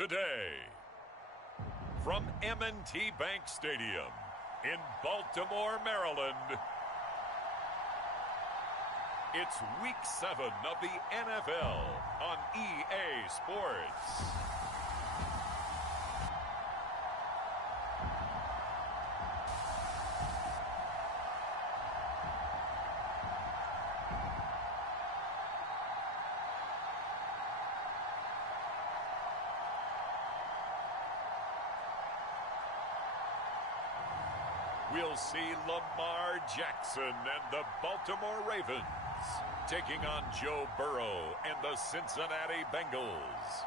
today. From M&T Bank Stadium in Baltimore, Maryland, it's Week 7 of the NFL on EA Sports. We'll see Lamar Jackson and the Baltimore Ravens taking on Joe Burrow and the Cincinnati Bengals.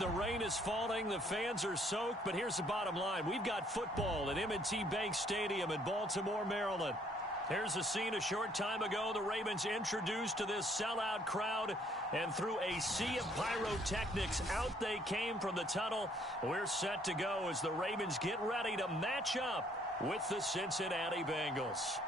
The rain is falling, the fans are soaked, but here's the bottom line. We've got football at M&T Bank Stadium in Baltimore, Maryland. Here's a scene a short time ago. The Ravens introduced to this sellout crowd, and through a sea of pyrotechnics, out they came from the tunnel. We're set to go as the Ravens get ready to match up with the Cincinnati Bengals.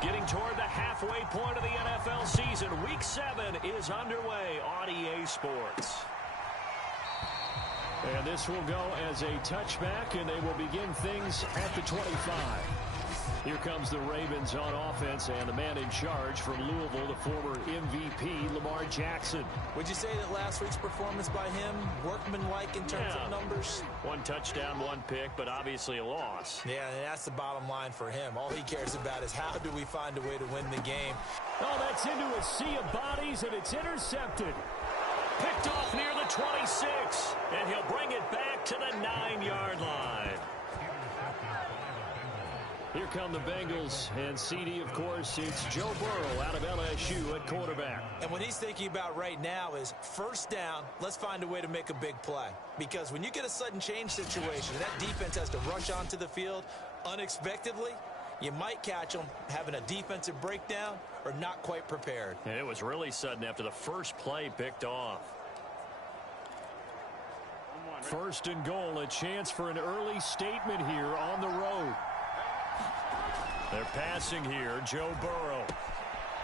Getting toward the halfway point of the NFL season, Week 7 is underway on EA Sports. And this will go as a touchback, and they will begin things at the 25. Here comes the Ravens on offense, and the man in charge from Louisville, the former MVP, Lamar Jackson. Would you say that last week's performance by him, workmanlike in terms of numbers? One touchdown, one pick, but obviously a loss. Yeah, and that's the bottom line for him. All he cares about is how do we find a way to win the game. Oh, that's into a sea of bodies, and it's intercepted. Picked off near the 26, and he'll bring it back to the 9-yard line. Here come the Bengals, and CD, of course, it's Joe Burrow out of LSU at quarterback. And what he's thinking about right now is first down, let's find a way to make a big play. Because when you get a sudden change situation, that defense has to rush onto the field unexpectedly, you might catch them having a defensive breakdown or not quite prepared. And it was really sudden after the first play picked off. First and goal, a chance for an early statement here on the road. They're passing here, Joe Burrow.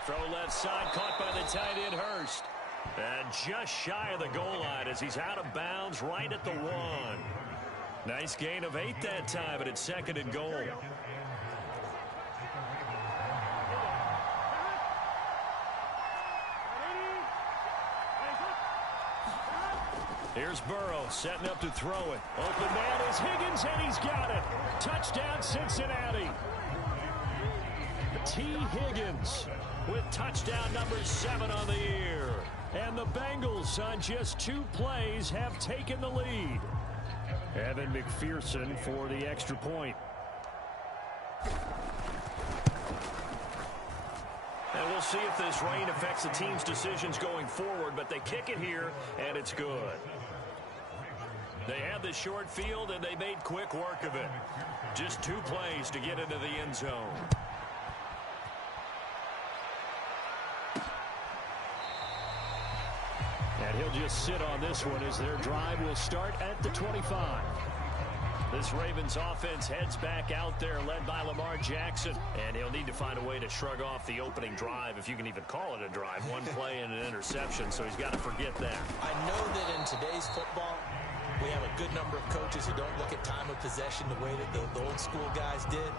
Throw left side, caught by the tight end, Hurst. And just shy of the goal line as he's out of bounds right at the 1. Nice gain of 8 that time, but it's second and goal. Here's Burrow setting up to throw it. Open man is Higgins, and he's got it. Touchdown, Cincinnati. T. Higgins with touchdown number 7 on the year. And the Bengals on just 2 plays have taken the lead. Evan McPherson for the extra point. And we'll see if this rain affects the team's decisions going forward, but they kick it here, and it's good. They had the short field, and they made quick work of it. Just 2 plays to get into the end zone. And he'll just sit on this one as their drive will start at the 25. This Ravens offense heads back out there, led by Lamar Jackson. And he'll need to find a way to shrug off the opening drive, if you can even call it a drive. 1 play and an interception, so he's got to forget that. I know that in today's football, we have a good number of coaches who don't look at time of possession the way that the old school guys did.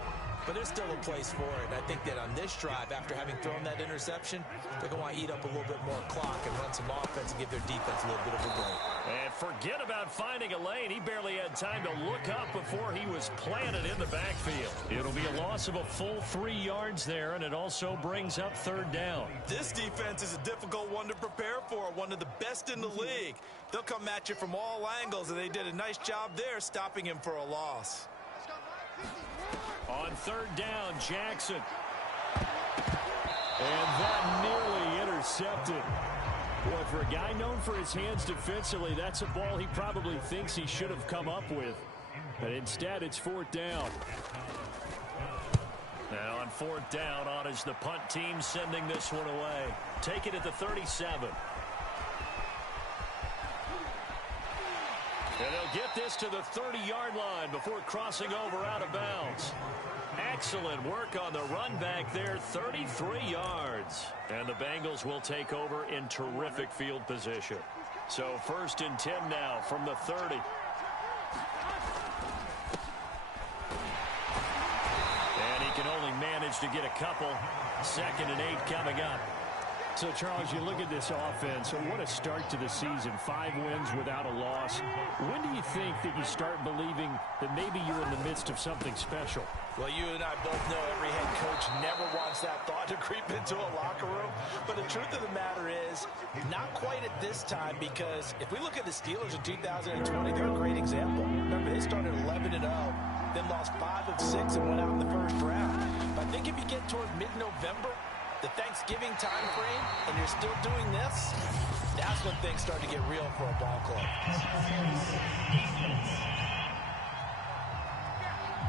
But there's still a place for it. And I think that on this drive, after having thrown that interception, they're going to want to eat up a little bit more clock and run some offense and give their defense a little bit of a break. And forget about finding a lane. He barely had time to look up before he was planted in the backfield. It'll be a loss of a full 3 yards there, and it also brings up 3rd down. This defense is a difficult one to prepare for, one of the best in the league. They'll come at you from all angles, and they did a nice job there stopping him for a loss. On 3rd down, Jackson. And that nearly intercepted. Boy, for a guy known for his hands defensively, that's a ball he probably thinks he should have come up with. But instead, it's 4th down. And on fourth down, on is the punt team sending this one away. Take it at the 37. And they'll get this to the 30-yard line before crossing over out of bounds. Excellent work on the run back there, 33 yards. And the Bengals will take over in terrific field position. So 1st and 10 now from the 30. And he can only manage to get a couple. 2nd and 8 coming up. So, Charles, you look at this offense, so what a start to the season. 5 wins without a loss. When do you think that you start believing that maybe you're in the midst of something special? Well, you and I both know every head coach never wants that thought to creep into a locker room. But the truth of the matter is, not quite at this time, because if we look at the Steelers in 2020, they're a great example. Remember, they started 11-0, then lost 5 of 6 and went out in the first round. But I think if you get toward mid-November, the Thanksgiving time frame, and you're still doing this, that's when things start to get real for a ball club.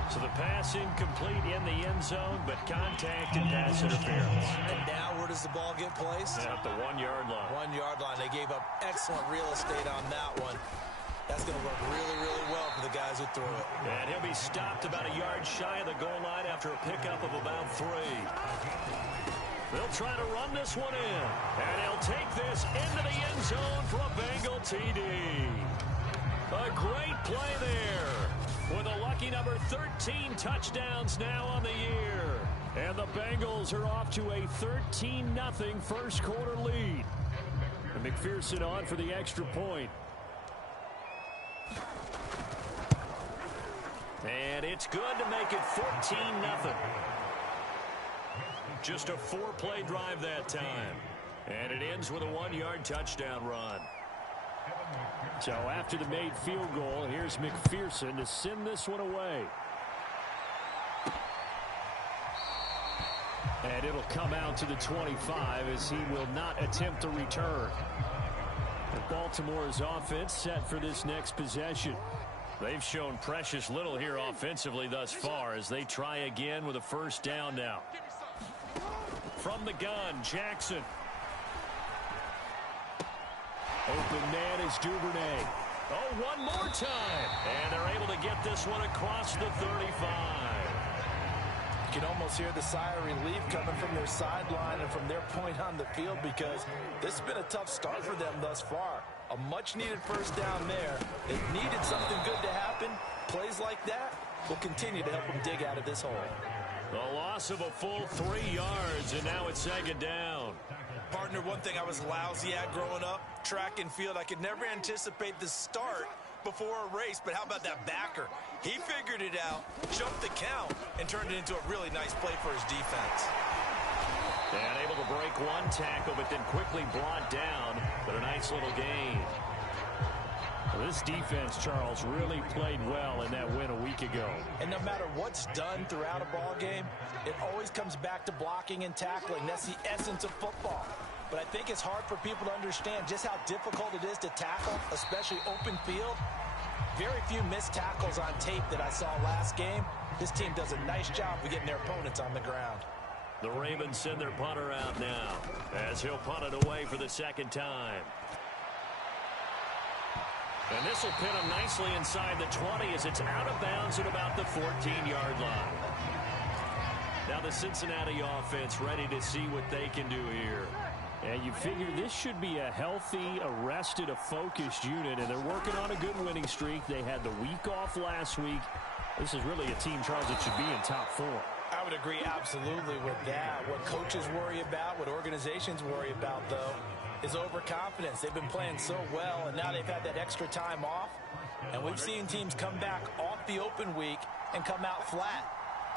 So the pass incomplete in the end zone, but contact and pass interference. And now where does the ball get placed? At the 1-yard line. 1-yard line. They gave up excellent real estate on that one. That's going to work really, really well for the guys who threw it. And he'll be stopped about a yard shy of the goal line after a pickup of about 3. They'll try to run this one in. And he'll take this into the end zone for a Bengal TD. A great play there. With a lucky number 13 touchdowns now on the year. And the Bengals are off to a 13-0 first quarter lead. And McPherson on for the extra point. And it's good to make it 14-0. Just a 4-play drive that time. And it ends with a 1-yard touchdown run. So after the made field goal, here's McPherson to send this one away. And it'll come out to the 25 as he will not attempt to return. And Baltimore's offense set for this next possession. They've shown precious little here offensively thus far as they try again with a first down now. From the gun, Jackson. Open man is Duvernay. Oh, one more time. And they're able to get this one across the 35. You can almost hear the sigh of relief coming from their sideline and from their point on the field, because this has been a tough start for them thus far. A much-needed first down there. They needed something good to happen. Plays like that will continue to help them dig out of this hole. The loss of a full 3 yards, and now it's 2nd down. Partner, one thing I was lousy at growing up, track and field, I could never anticipate the start before a race, but how about that backer? He figured it out, jumped the count, and turned it into a really nice play for his defense. And able to break one tackle, but then quickly brought down, but a nice little gain. Well, this defense, Charles, really played well in that win a week ago. And no matter what's done throughout a ball game, it always comes back to blocking and tackling. That's the essence of football. But I think it's hard for people to understand just how difficult it is to tackle, especially open field. Very few missed tackles on tape that I saw last game. This team does a nice job of getting their opponents on the ground. The Ravens send their punter out now as he'll punt it away for the 2nd time. And this will pin him nicely inside the 20 as it's out of bounds at about the 14-yard line. Now the Cincinnati offense ready to see what they can do here. And you figure this should be a healthy, a focused unit, and they're working on a good winning streak. They had the week off last week. This is really a team, Charles, that should be in top 4. I would agree absolutely with that. What coaches worry about, what organizations worry about, though, is overconfidence. They've been playing so well, and now they've had that extra time off. And we've seen teams come back off the open week and come out flat.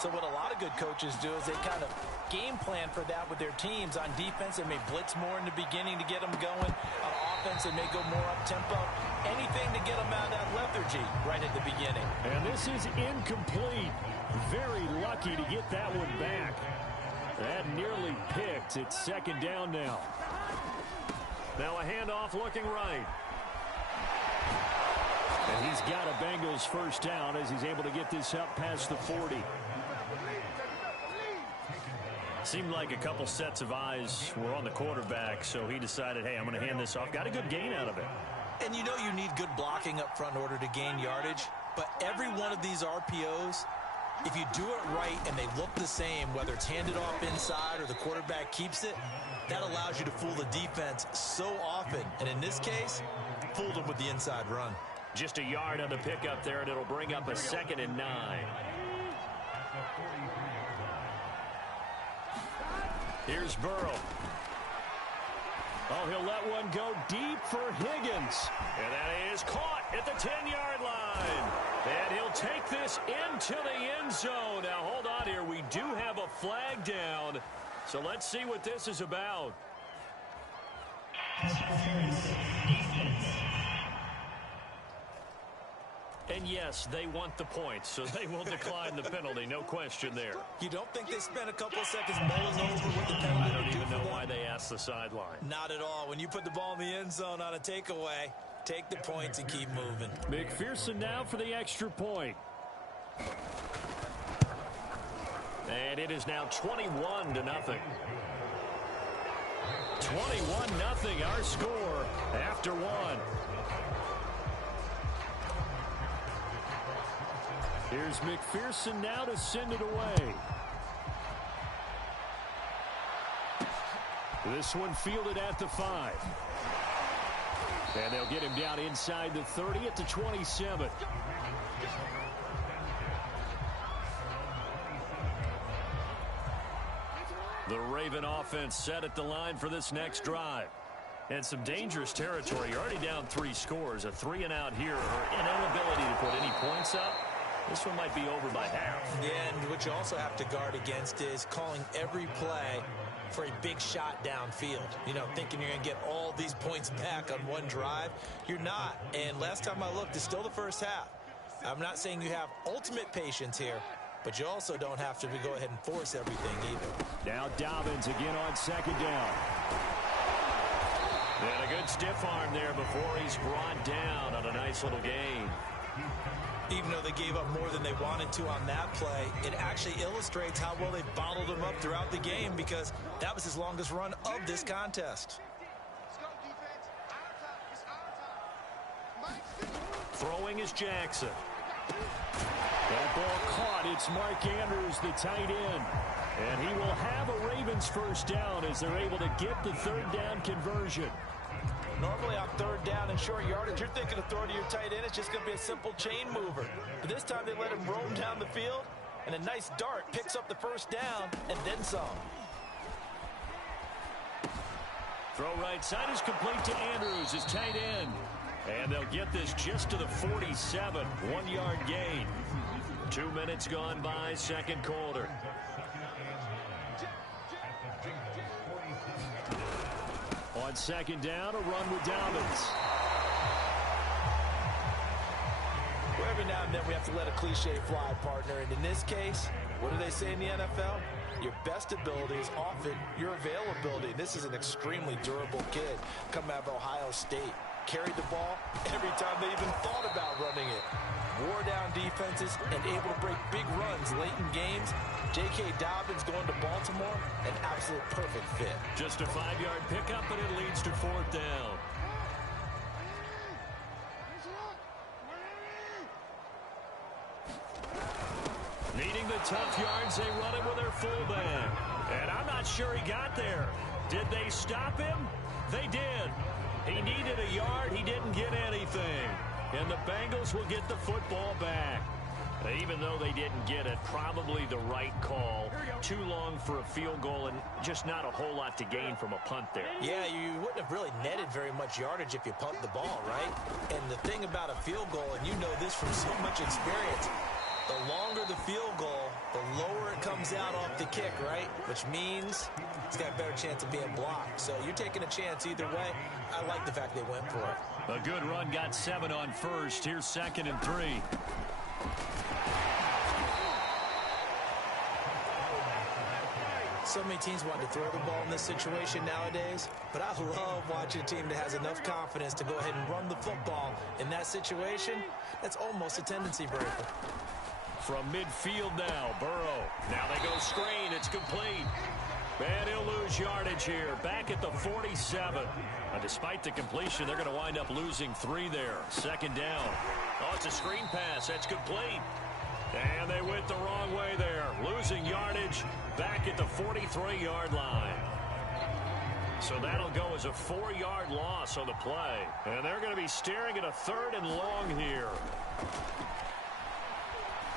So what a lot of good coaches do is they kind of game plan for that with their teams. On defense, they may blitz more in the beginning to get them going. On offense, they may go more up-tempo. Anything to get them out of that lethargy right at the beginning. And this is incomplete. Very lucky to get that one back. That nearly picked. It's 2nd down now. Now a handoff looking right. And he's got a Bengals first down as he's able to get this up past the 40. Seemed like a couple sets of eyes were on the quarterback, so he decided, hey, I'm going to hand this off. Got a good gain out of it. And you know you need good blocking up front in order to gain yardage, but every one of these RPOs, if you do it right and they look the same, whether it's handed off inside or the quarterback keeps it, that allows you to fool the defense so often. And in this case, fooled them with the inside run. Just a yard on the pickup there, and it'll bring up a 2nd and 9. Here's Burrow. Oh, he'll let one go deep for Higgins. And that is caught at the 10-yard line. And he'll take this into the end zone. Now, hold on here. We do have a flag down. So let's see what this is about. And yes, they want the points, so they will decline the penalty. No question there. You don't think they spent a couple of seconds mulling over what the penalty? I don't even know why they asked the sideline. Not at all. When you put the ball in the end zone on a takeaway, take the points and keep moving. McPherson now for the extra point. And it is now 21-0. 21-0, our score after one. Here's McPherson now to send it away. This one fielded at the 5. And they'll get him down inside the 30 at the 27. The Raven offense set at the line for this next drive. And some dangerous territory. You're already down 3 scores. A 3-and-out here, or an inability to put any points up. This one might be over by half. Yeah, and what you also have to guard against is calling every play for a big shot downfield. You know, thinking you're going to get all these points back on one drive. You're not. And last time I looked, it's still the first half. I'm not saying you have ultimate patience here, but you also don't have to go ahead and force everything either. Now Dobbins again on 2nd down. And a good stiff arm there before he's brought down on a nice little gain. Even though they gave up more than they wanted to on that play, it actually illustrates how well they bottled him up throughout the game, because that was his longest run of this contest. Throwing is Jackson. That ball caught. It's Mark Andrews, the tight end. And he will have a Ravens first down as they're able to get the 3rd down conversion. Normally on 3rd down and short yardage, you're thinking of throwing to your tight end. It's just going to be a simple chain mover. But this time they let him roam down the field, and a nice dart picks up the first down and then some. Throw right side is complete to Andrews, his tight end. And they'll get this just to the 47. 1-yard gain. 2 minutes gone by, 2nd quarter. On 2nd down, a run with Dobbins. Well, every now and then we have to let a cliche fly, partner. And in this case, what do they say in the NFL? Your best ability is often your availability. This is an extremely durable kid coming out of Ohio State. Carried the ball every time they even thought about running it. Wore down defenses and able to break big runs late in games. J.K. Dobbins going to Baltimore, an absolute perfect fit. Just a 5-yard pickup, but it leads to 4th down. Needing the tough yards, they run it with their fullback. And I'm not sure he got there. Did they stop him? They did. He needed a yard. He didn't get anything. And the Bengals will get the football back. Even though they didn't get it, probably the right call. Too long for a field goal and just not a whole lot to gain from a punt there. Yeah, you wouldn't have really netted very much yardage if you pumped the ball, right? And the thing about a field goal, and you know this from so much experience, the longer the field goal, the lower it comes out off the kick, right? Which means it's got a better chance of being blocked. So you're taking a chance either way. I like the fact they went for it. A good run, got 7 on first. Here's 2nd and 3. So many teams want to throw the ball in this situation nowadays, but I love watching a team that has enough confidence to go ahead and run the football in that situation. That's almost a tendency breaker. From midfield now, Burrow. Now they go screen. It's complete. And he'll lose yardage here. Back at the 47. Despite the completion, they're going to wind up losing 3 there. Second down. Oh, it's a screen pass. That's complete. And they went the wrong way there. Losing yardage back at the 43-yard line. So that'll go as a 4-yard loss on the play. And they're going to be staring at a 3rd and long here.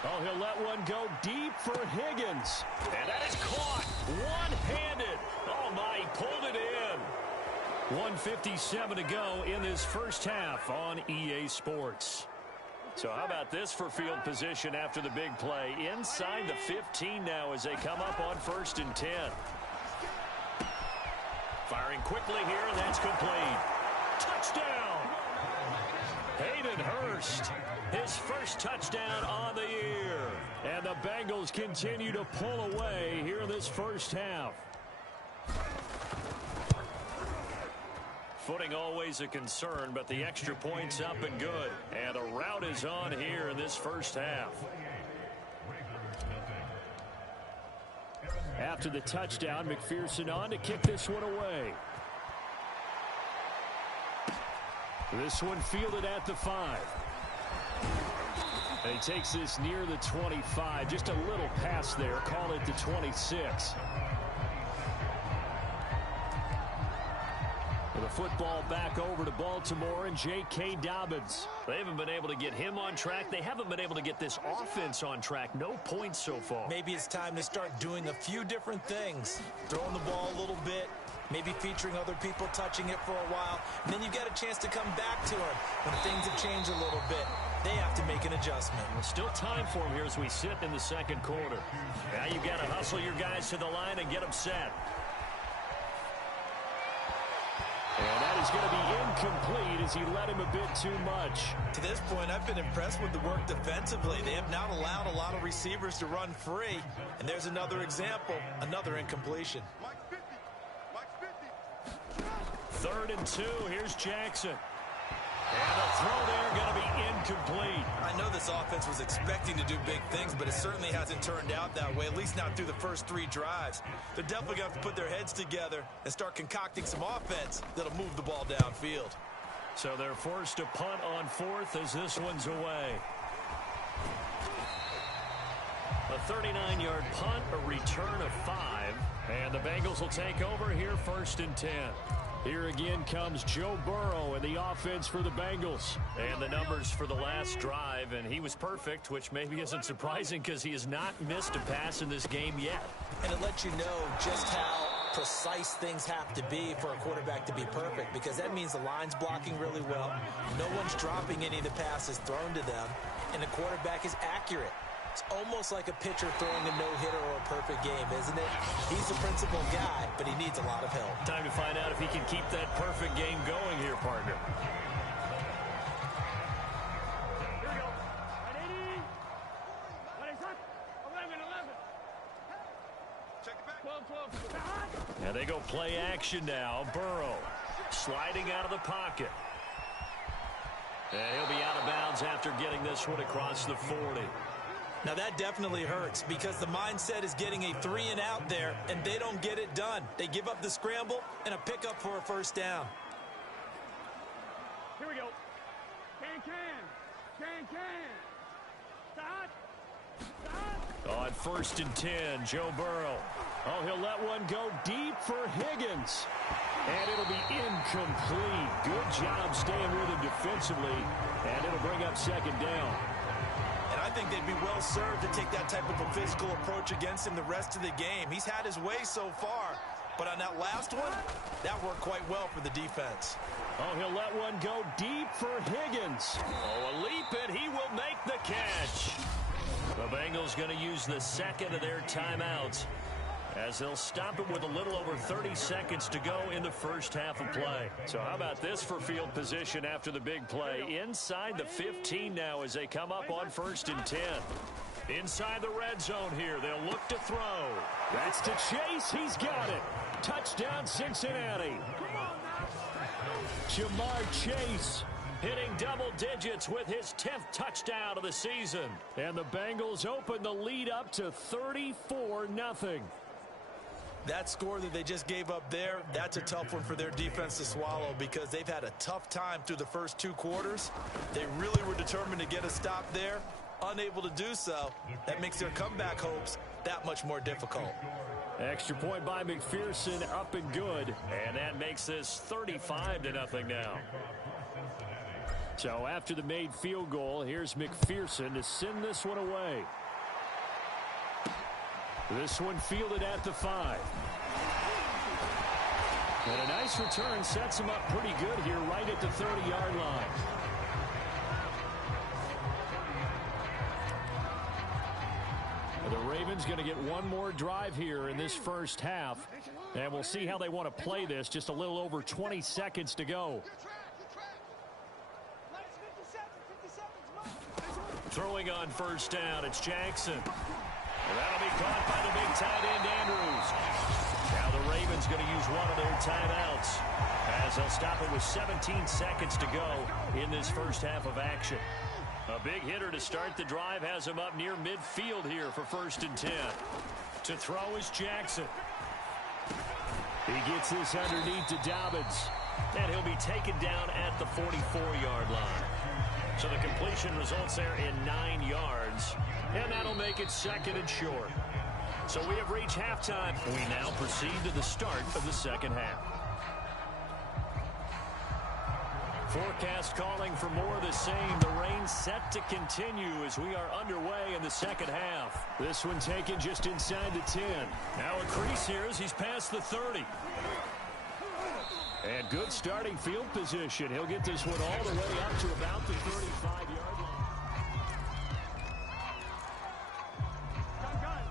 Oh, he'll let one go deep for Higgins. And that is caught one-handed. Oh, my, he pulled it in. 1:57 to go in this first half on EA Sports. So how about this for field position after the big play? Inside the 15 now as they come up on 1st and 10. Firing quickly here, and that's complete. Touchdown! Hayden Hurst, his first touchdown on the year. And the Bengals continue to pull away here in this first half. Footing always a concern, but the extra point's up and good. And the route is on here in this first half. After the touchdown, McPherson on to kick this one away. This one fielded at the 5. And he takes this near the 25. Just a little pass there. Call it the 26. The football back over to Baltimore and J.K. Dobbins. They haven't been able to get him on track. They haven't been able to get this offense on track. No points so far. Maybe it's time to start doing a few different things. Throwing the ball a little bit, maybe featuring other people touching it for a while. And then you get a chance to come back to him when things have changed a little bit. They have to make an adjustment. Well, still time for him here as we sit in the second quarter. Now you've got to hustle your guys to the line and get them set. And that is going to be incomplete as he led him a bit too much. To this point, I've been impressed with the work defensively. They have not allowed a lot of receivers to run free. And there's another example, another incompletion. 3rd and 2. Here's Jackson. And the throw there going to be incomplete. I know this offense was expecting to do big things, but it certainly hasn't turned out that way, at least not through the first 3 drives. They're definitely going to have to put their heads together and start concocting some offense that'll move the ball downfield. So they're forced to punt on 4th as this one's away. A 39-yard punt, a return of 5. And the Bengals will take over here 1st and 10. Here again comes Joe Burrow and the offense for the Bengals. And the numbers for the last drive, and he was perfect, which maybe isn't surprising because he has not missed a pass in this game yet. And it lets you know just how precise things have to be for a quarterback to be perfect, because that means the line's blocking really well. No one's dropping any of the passes thrown to them, and the quarterback is accurate. It's almost like a pitcher throwing a no-hitter or a perfect game, isn't it? He's the principal guy, but he needs a lot of help. Time to find out if he can keep that perfect game going here, partner. Here we go. 180. What is that? 11. Check it back. 12. And they go play action now. Burrow sliding out of the pocket. And he'll be out of bounds after getting this one across the 40. Now that definitely hurts because the mindset is getting a 3-and-out there, and they don't get it done. They give up the scramble and a pickup for a first down. Here we go. Can. Start. On 1st and 10, Joe Burrow. Oh, he'll let one go deep for Higgins. And it'll be incomplete. Good job staying with him defensively. And it'll bring up 2nd down. And I think they'd be well served to take that type of a physical approach against him the rest of the game. He's had his way so far. But on that last one, that worked quite well for the defense. Oh, he'll let one go deep for Higgins. Oh, a leap, and he will make the catch. The Bengals going to use the 2nd of their timeouts as they'll stop it with a little over 30 seconds to go in the first half of play. So how about this for field position after the big play? Inside the 15 now as they come up on 1st and 10. Inside the red zone here. They'll look to throw. That's to Chase. He's got it. Touchdown, Cincinnati. Jamar Chase, hitting double digits with his 10th touchdown of the season. And the Bengals open the lead up to 34-0. That score that they just gave up there, that's a tough one for their defense to swallow because they've had a tough time through the first 2 quarters. They really were determined to get a stop there, unable to do so. That makes their comeback hopes that much more difficult. Extra point by McPherson, up and good. And that makes this 35-0 now. So after the made field goal, here's McPherson to send this one away. This one fielded at the 5. And a nice return sets him up pretty good here right at the 30-yard line. The Ravens going to get one more drive here in this first half. And we'll see how they want to play this. Just a little over 20 seconds to go. Throwing on first down, it's Jackson. And that'll be caught by the big tight end, Andrews. Now the Ravens going to use one of their timeouts as they'll stop it with 17 seconds to go in this first half of action. A big hitter to start the drive has him up near midfield here for 1st and 10. To throw is Jackson. He gets this underneath to Dobbins. And he'll be taken down at the 44-yard line. So the completion results there in 9 yards. And that'll make it 2nd and short. So we have reached halftime. We now proceed to the start of the second half. Forecast calling for more of the same. The rain set to continue as we are underway in the second half. This one taken just inside the 10. Now a crease here as he's past the 30. And good starting field position. He'll get this one all the way up to about the 35-yard line.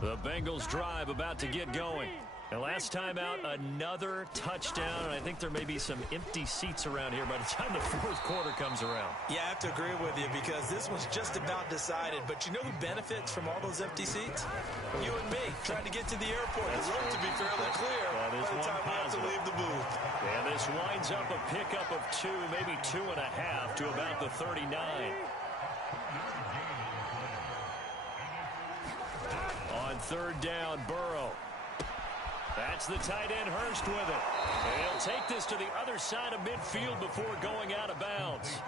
The Bengals drive about to get going. And last time out, another touchdown. And I think there may be some empty seats around here by the time the 4th quarter comes around. Yeah, I have to agree with you because this one's just about decided. But you know who benefits from all those empty seats? You and me, trying to get to the airport. The road to be fairly clear by the time we have to leave the booth. And this winds up a pickup of 2, maybe 2.5 to about the 39. On 3rd down, Burrow. That's the tight end Hurst with it. And he'll take this to the other side of midfield before going out of bounds.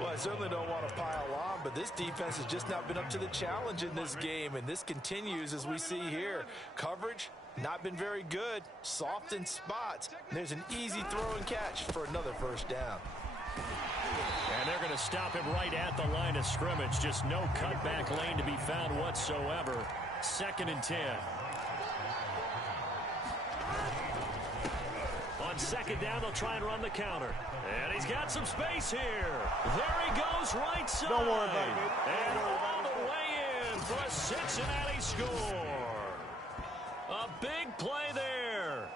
Well, I certainly don't want to pile on, but this defense has just not been up to the challenge in this game, and this continues as we see here. Coverage, not been very good, soft in spots. There's an easy throw and catch for another 1st down. And they're going to stop him right at the line of scrimmage. Just no cutback lane to be found whatsoever. 2nd and 10. On 2nd down, they'll try and run the counter. And he's got some space here. There he goes, right side. Don't worry about it. And all the way in for a Cincinnati score. A big play there.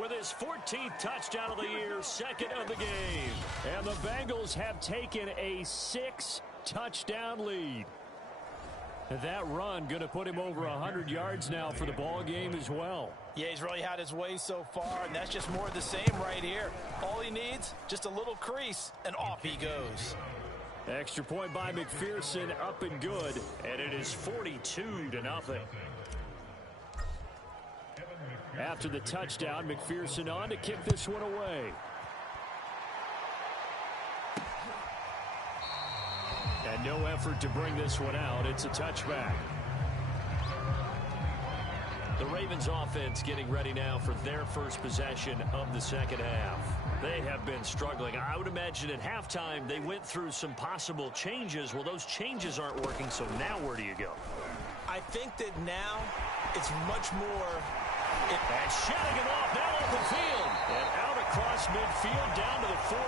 With his 14th touchdown of the year, 2nd of the game. And the Bengals have taken a 6-touchdown lead. That run going to put him over 100 yards now for the ball game as well. Yeah, he's really had his way so far, and that's just more of the same right here. All he needs, just a little crease, and off he goes. Extra point by McPherson, up and good. And it is 42-0. After the touchdown, McPherson on to kick this one away. And no effort to bring this one out. It's a touchback. The Ravens offense getting ready now for their first possession of the second half. They have been struggling. I would imagine at halftime they went through some possible changes. Well, those changes aren't working, so now where do you go? I think that now it's much more... And shutting him off now open field. And out across midfield down to the 45.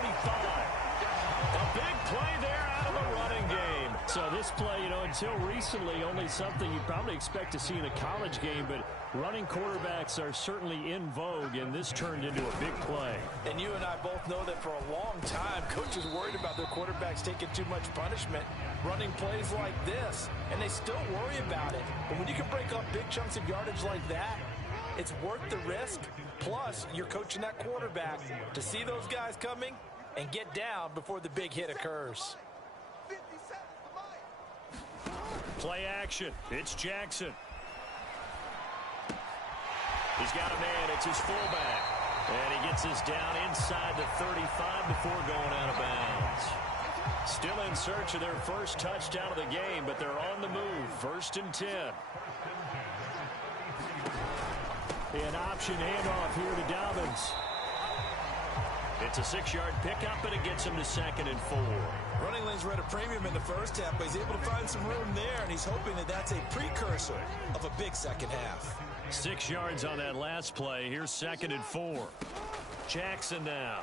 A big play there out of the running game. So this play, until recently, only something you'd probably expect to see in a college game, but running quarterbacks are certainly in vogue, and this turned into a big play. And you and I both know that for a long time, coaches worried about their quarterbacks taking too much punishment, running plays like this, and they still worry about it. But when you can break up big chunks of yardage like that, it's worth the risk. Plus, you're coaching that quarterback. To see those guys coming, and get down before the big hit occurs. Play action. It's Jackson. He's got a man. It's his fullback. And he gets this down inside the 35 before going out of bounds. Still in search of their first touchdown of the game, but they're on the move. 1st and 10. An option handoff here to Dobbins. It's a 6-yard pickup, and it gets him to 2nd and 4. Running lanes were at a premium in the first half, but he's able to find some room there, and he's hoping that that's a precursor of a big second half. 6 yards on that last play. Here's 2nd and 4. Jackson now.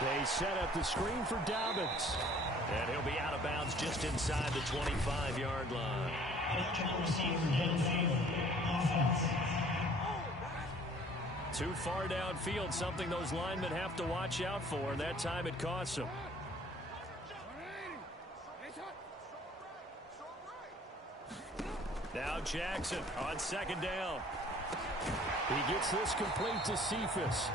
They set up the screen for Dobbins. And he'll be out of bounds just inside the 25-yard line. Too far downfield, something those linemen have to watch out for, and that time it costs them. Now Jackson on 2nd down. He gets this complete to Cephas.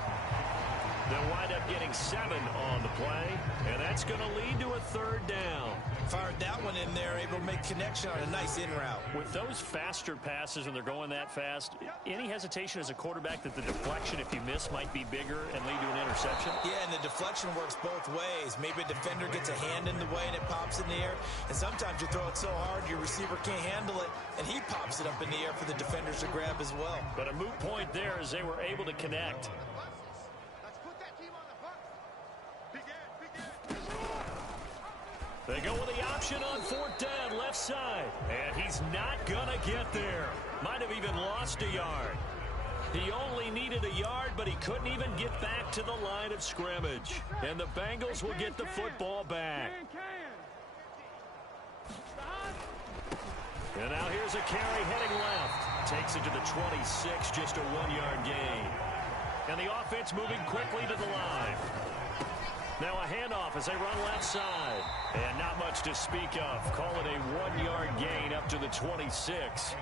They'll wind up getting 7 on the play, and that's going to lead to a 3rd down. Fired that one in there, able to make connection on a nice in route. With those faster passes, when they're going that fast, any hesitation as a quarterback that the deflection, if you miss, might be bigger and lead to an interception? Yeah, and the deflection works both ways. Maybe a defender gets a hand in the way and it pops in the air, and sometimes you throw it so hard your receiver can't handle it, and he pops it up in the air for the defenders to grab as well. But a moot point there as they were able to connect. They go with the option on 4th down, left side. And he's not going to get there. Might have even lost a yard. He only needed a yard, but he couldn't even get back to the line of scrimmage. And the Bengals will get the football back. And now here's a carry heading left. Takes it to the 26, just a 1-yard gain. And the offense moving quickly to the line. Now a handoff as they run left side. And not much to speak of. Call it a 1-yard gain up to the 26.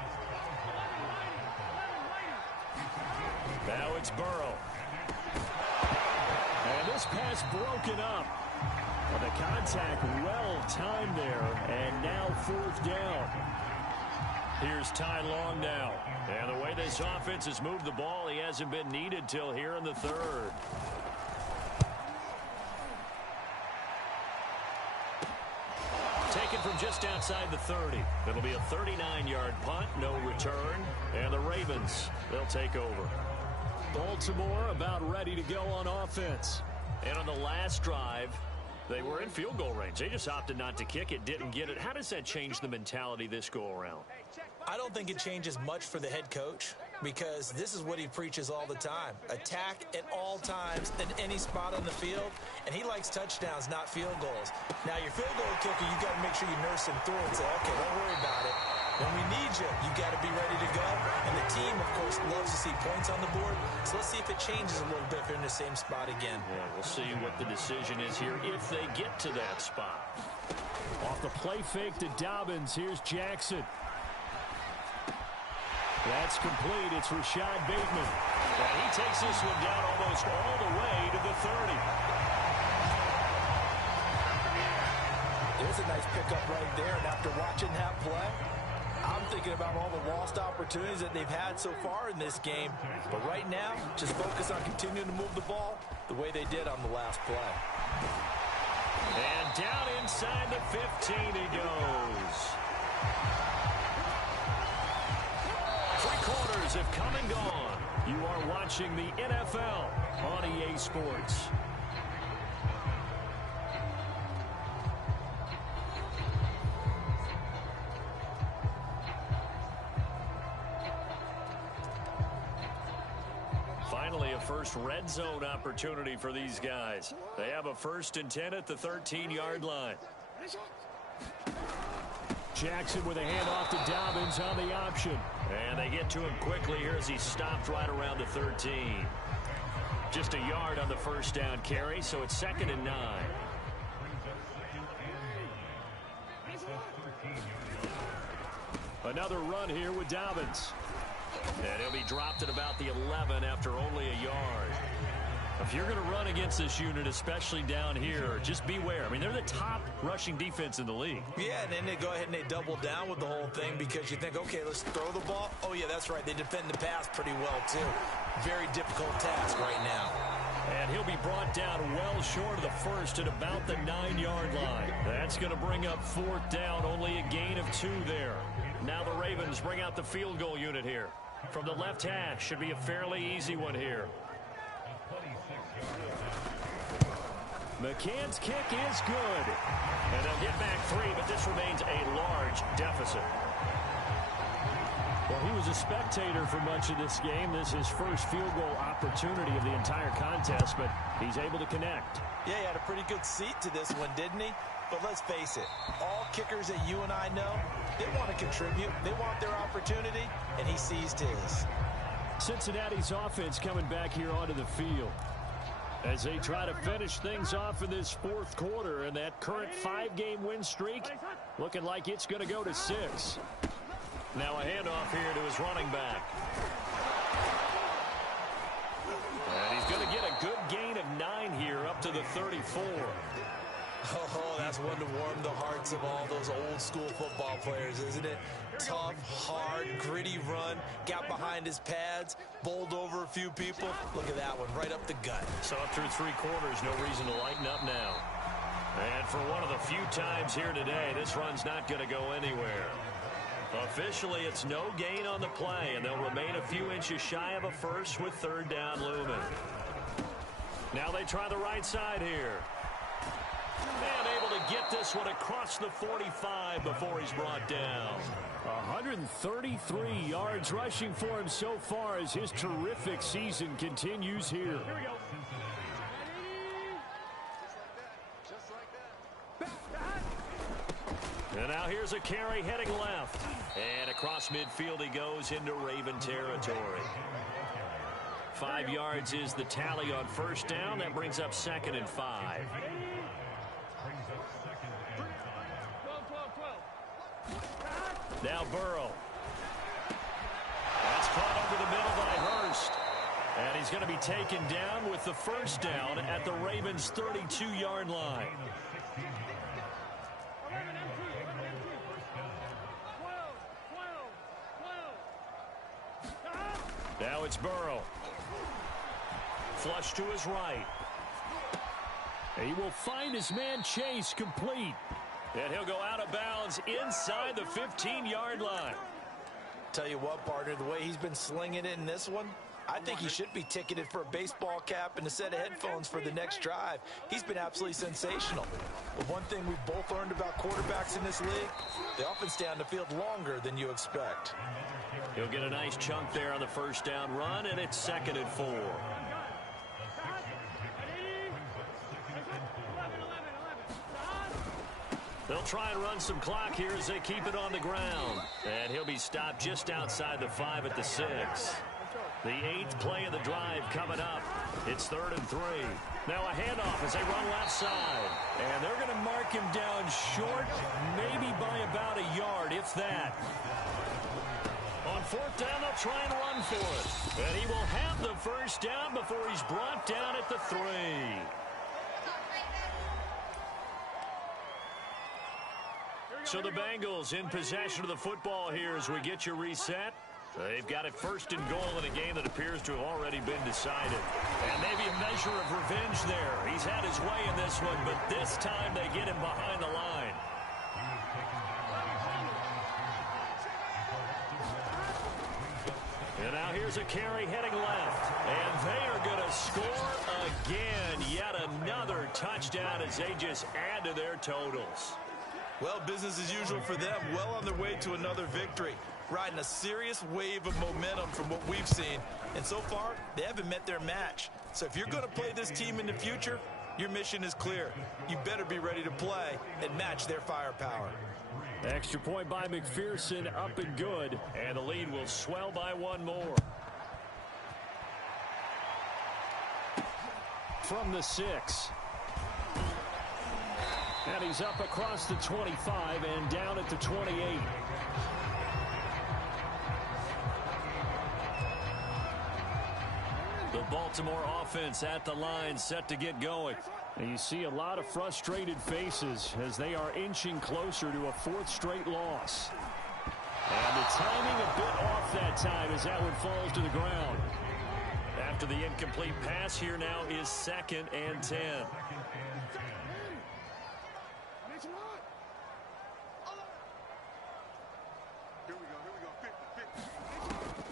Now it's Burrow. And this pass broken up. Well, the contact well timed there. And now 4th down. Here's Ty Long now. And the way this offense has moved the ball, he hasn't been needed till here in the 3rd. Taken from just outside the 30. It'll be a 39-yard punt, no return. And the Ravens, they'll take over. Baltimore about ready to go on offense. And on the last drive, they were in field goal range. They just opted not to kick it, didn't get it. How does that change the mentality this go-around? I don't think it changes much for the head coach because this is what he preaches all the time. Attack at all times in any spot on the field, and he likes touchdowns, not field goals. Now, your field goal kicker, you got to make sure you nurse him through and say, okay, don't worry about it. When we need you, you got to be ready to go. And the team, of course, loves to see points on the board. So let's see if it changes a little bit if they're in the same spot again. Yeah, we'll see what the decision is here if they get to that spot. Off the play fake to Dobbins, here's Jackson. That's complete. It's Rashad Bateman. And he takes this one down almost all the way to the 30. There's a nice pickup right there. And after watching that play, I'm thinking about all the lost opportunities that they've had so far in this game. But right now, just focus on continuing to move the ball the way they did on the last play. And down inside the 15 he goes. 3 quarters have come and gone. You are watching the NFL on EA Sports. Finally, a first red zone opportunity for these guys. They have a 1st and 10 at the 13-yard line. Jackson with a handoff to Dobbins on the option. And they get to him quickly here as he stopped right around the 13. Just a yard on the 1st down carry, so it's 2nd and 9. Another run here with Dobbins. And he'll be dropped at about the 11 after only a yard. If you're going to run against this unit, especially down here, just beware. I mean, they're the top rushing defense in the league. Yeah, and then they go ahead and they double down with the whole thing because you think, okay, let's throw the ball. Oh, yeah, that's right. They defend the pass pretty well, too. Very difficult task right now. And he'll be brought down well short of the first at about the 9-yard line. That's going to bring up 4th down, only a gain of 2 there. Now the Ravens bring out the field goal unit here. From the left hash, should be a fairly easy one here. McCann's kick is good. And they'll get back 3, but this remains a large deficit. Well, he was a spectator for much of this game. This is his first field goal opportunity of the entire contest, but he's able to connect. Yeah, he had a pretty good seat to this one, didn't he? But let's face it, all kickers that you and I know, they want to contribute. They want their opportunity, and he seized his. Cincinnati's offense coming back here onto the field as they try to finish things off in this 4th quarter, and that current 5-game win streak looking like it's going to go to 6. Now a handoff here to his running back. And he's going to get a good gain of 9 here up to the 34. Oh, that's one to warm the hearts of all those old school football players, isn't it? Tough, hard, gritty run, got behind his pads, bowled over a few people. Look at that one, right up the gut. So up through 3 quarters, no reason to lighten up now. And for one of the few times here today, this run's not going to go anywhere. Officially, it's no gain on the play, and they'll remain a few inches shy of a first with 3rd down looming. Now they try the right side here. And able to get this one across the 45 before he's brought down. 133 yards rushing for him so far as his terrific season continues here. Here we go. And now here's a carry heading left. And across midfield he goes into Raven territory. 5 yards is the tally on 1st down. That brings up 2nd and 5. Now Burrow. That's caught over the middle by Hurst. And he's going to be taken down with the 1st down at the Ravens' 32-yard line. Now it's Burrow. Flush to his right. He will find his man Chase complete. And he'll go out of bounds inside the 15-yard line. Tell you what, partner, the way he's been slinging it in this one, I think he should be ticketed for a baseball cap and a set of headphones for the next drive. He's been absolutely sensational. But one thing we've both learned about quarterbacks in this league, they often stay on the field longer than you expect. He'll get a nice chunk there on the 1st down run, and it's 2nd and 4. They'll try and run some clock here as they keep it on the ground. And he'll be stopped just outside the 5 at the 6. The 8th play of the drive coming up. It's 3rd and 3. Now a handoff as they run left side. And they're going to mark him down short, maybe by about a yard, if that. On 4th down, they'll try and run for it. And he will have the 1st down before he's brought down at the 3. So the Bengals in possession of the football here as we get you reset. They've got it 1st and goal in a game that appears to have already been decided. And maybe a measure of revenge there. He's had his way in this one, but this time they get him behind the line. And now here's a carry heading left. And they are going to score again. Yet another touchdown as they just add to their totals. Well, business as usual for them. Well on their way to another victory. Riding a serious wave of momentum from what we've seen. And so far, they haven't met their match. So if you're going to play this team in the future, your mission is clear. You better be ready to play and match their firepower. Extra point by McPherson, up and good. And the lead will swell by 1 more. From the 6. And he's up across the 25 and down at the 28. The Baltimore offense at the line, set to get going. And you see a lot of frustrated faces as they are inching closer to a 4th straight loss. And the timing a bit off that time as that one falls to the ground. After the incomplete pass, here now is 2nd and 10.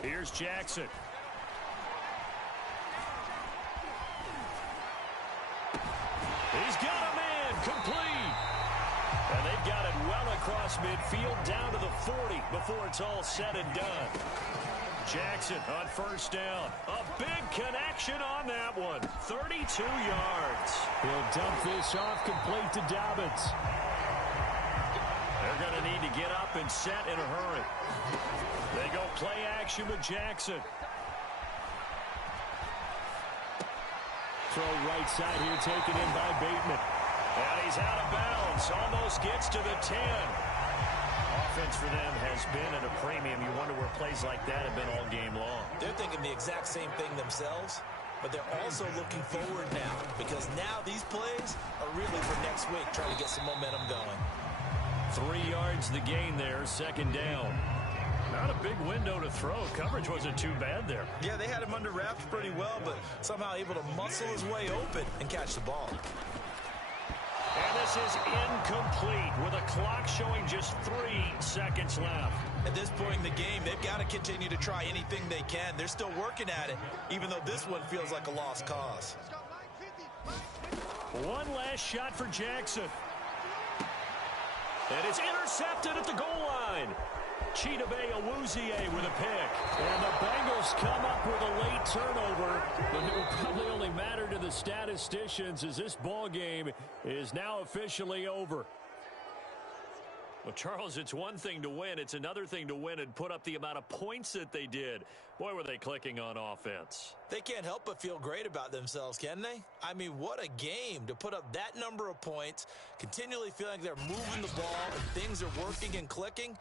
Here's Jackson. He's got a man complete. And they've got it well across midfield down to the 40 before it's all said and done. Jackson on 1st down. A big connection on that one. 32 yards. He'll dump this off complete to Dobbins. They're going to need to get up and set in a hurry. They go play action with Jackson. Throw right side here taken in by Bateman. And he's out of bounds. Almost gets to the 10. Offense for them has been at a premium. You wonder where plays like that have been all game long. They're thinking the exact same thing themselves, but they're also looking forward now because now these plays are really for next week, trying to get some momentum going. 3 yards the gain there, 2nd down. Not a big window to throw. Coverage wasn't too bad there. Yeah, they had him under wraps pretty well, but somehow able to muscle his way open and catch the ball. And this is incomplete with a clock showing just 3 seconds left. At this point in the game, they've got to continue to try anything they can. They're still working at it, even though this one feels like a lost cause. One last shot for Jackson. And it's intercepted at the goal line. Chidobe Awuzie with a pick. And the Bengals come up with a late turnover, but it will probably only matter to the statisticians as this ball game is now officially over. Well, Charles, it's one thing to win. It's another thing to win and put up the amount of points that they did. Boy, were they clicking on offense. They can't help but feel great about themselves, can they? I mean, what a game to put up that number of points, continually feeling like they're moving the ball and things are working and clicking.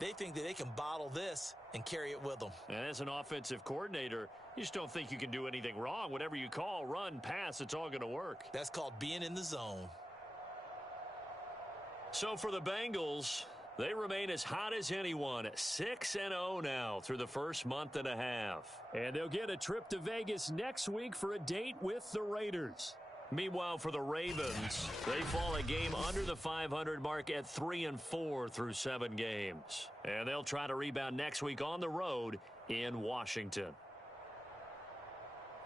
They think that they can bottle this and carry it with them. And as an offensive coordinator, you just don't think you can do anything wrong. Whatever you call, run, pass, it's all going to work. That's called being in the zone. So for the Bengals, they remain as hot as anyone, 6-0 now through the first month and a half. And they'll get a trip to Vegas next week for a date with the Raiders. Meanwhile, for the Ravens, they fall a game under the 500 mark at 3-4 through 7 games. And they'll try to rebound next week on the road in Washington.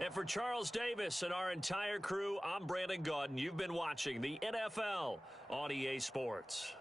And for Charles Davis and our entire crew, I'm Brandon Gaudin. You've been watching the NFL on EA Sports.